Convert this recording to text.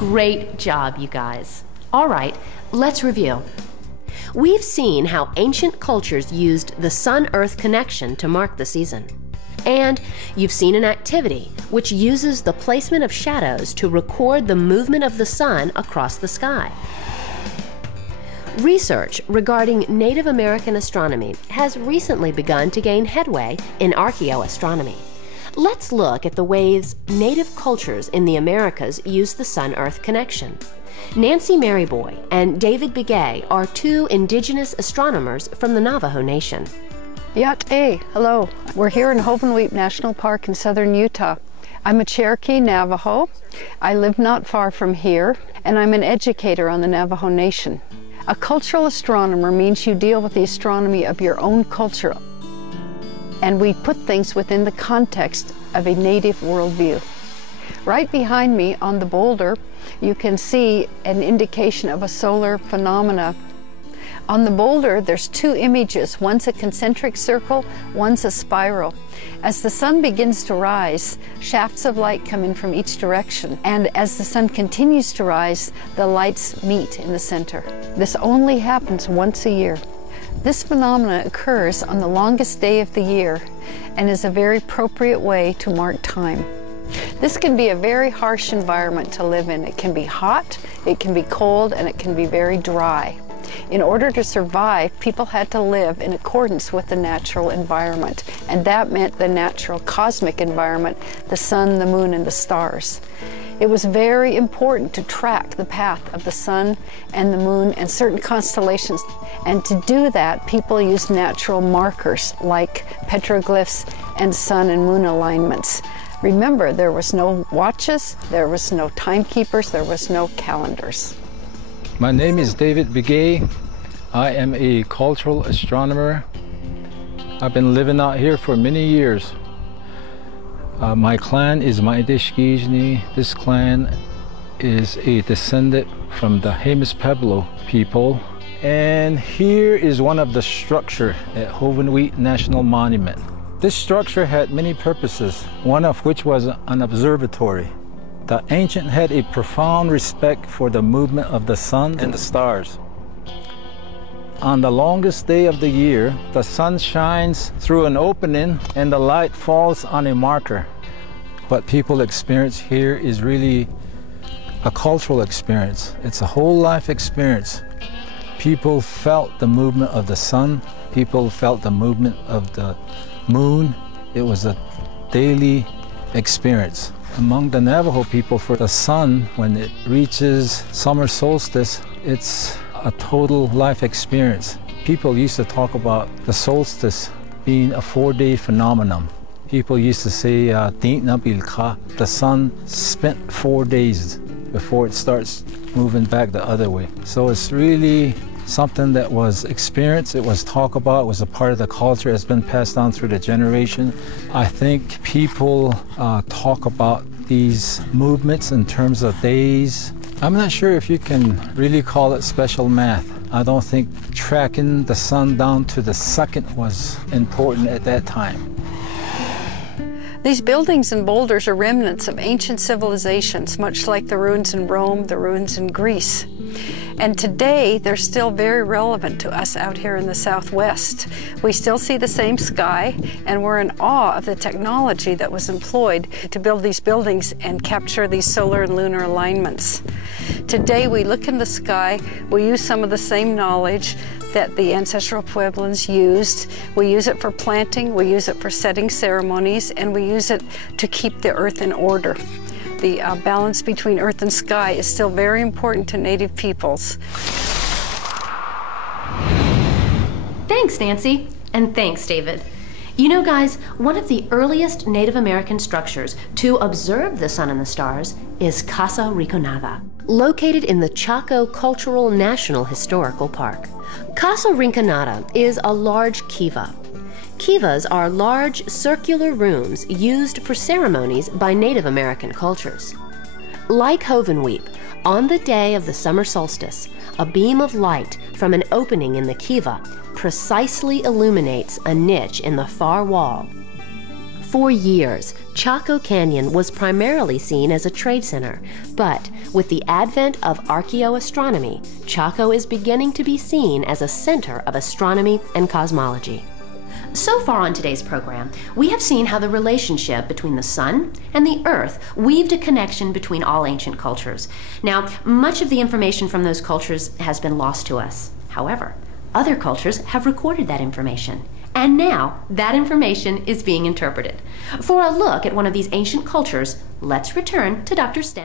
Great job, you guys. All right, let's review. We've seen how ancient cultures used the Sun-Earth connection to mark the season. And you've seen an activity which uses the placement of shadows to record the movement of the sun across the sky. Research regarding Native American astronomy has recently begun to gain headway in archaeoastronomy. Let's look at the ways native cultures in the Americas use the Sun-Earth connection. Nancy Maryboy and David Begay are two indigenous astronomers from the Navajo Nation. Yat-eh, hello. We're here in Hovenweep National Park in southern Utah. I'm a Cherokee Navajo. I live not far from here, and I'm an educator on the Navajo Nation. A cultural astronomer means you deal with the astronomy of your own culture, and we put things within the context of a native worldview. Right behind me on the boulder, you can see an indication of a solar phenomena. On the boulder, there's two images. One's a concentric circle, one's a spiral. As the sun begins to rise, shafts of light come in from each direction. And as the sun continues to rise, the lights meet in the center. This only happens once a year. This phenomenon occurs on the longest day of the year and is a very appropriate way to mark time. This can be a very harsh environment to live in. It can be hot, it can be cold, and it can be very dry. In order to survive, people had to live in accordance with the natural environment, and that meant the natural cosmic environment, the sun, the moon, and the stars. It was very important to track the path of the sun and the moon and certain constellations. And to do that, people used natural markers like petroglyphs and sun and moon alignments. Remember, there was no watches, there was no timekeepers, there was no calendars. My name is David Begay. I am a cultural astronomer. I've been living out here for many years. My clan is Maidishgijni. This clan is a descendant from the Jemez Pueblo people. And here is one of the structure at Hovenweep National Monument. This structure had many purposes, one of which was an observatory. The ancient had a profound respect for the movement of the sun and the stars. On the longest day of the year, the sun shines through an opening and the light falls on a marker. What people experience here is really a cultural experience. It's a whole life experience. People felt the movement of the sun. People felt the movement of the moon. It was a daily experience. Among the Navajo people, for the sun, when it reaches summer solstice, it's a total life experience. People used to talk about the solstice being a 4-day phenomenon. People used to say, the sun spent 4 days before it starts moving back the other way. So it's really something that was experienced, it was talked about, it was a part of the culture, it's been passed down through the generation. I think people talk about these movements in terms of days. I'm not sure if you can really call it special math. I don't think tracking the sun down to the second was important at that time. These buildings and boulders are remnants of ancient civilizations, much like the ruins in Rome, the ruins in Greece. And today, they're still very relevant to us out here in the Southwest. We still see the same sky, and we're in awe of the technology that was employed to build these buildings and capture these solar and lunar alignments. Today, we look in the sky, we use some of the same knowledge that the ancestral Pueblans used. We use it for planting, we use it for setting ceremonies, and we use it to keep the earth in order. The balance between earth and sky is still very important to Native peoples. Thanks, Nancy, and thanks, David. You know, guys, one of the earliest Native American structures to observe the sun and the stars is Casa Rinconada, located in the Chaco Cultural National Historical Park. Casa Rinconada is a large kiva. Kivas are large circular rooms used for ceremonies by Native American cultures. Like Hovenweep, on the day of the summer solstice, a beam of light from an opening in the kiva precisely illuminates a niche in the far wall. For years, Chaco Canyon was primarily seen as a trade center, but with the advent of archaeoastronomy, Chaco is beginning to be seen as a center of astronomy and cosmology. So far on today's program, we have seen how the relationship between the sun and the earth weaved a connection between all ancient cultures. Now, much of the information from those cultures has been lost to us. However, other cultures have recorded that information, and now that information is being interpreted. For a look at one of these ancient cultures, let's return to Dr. Sten.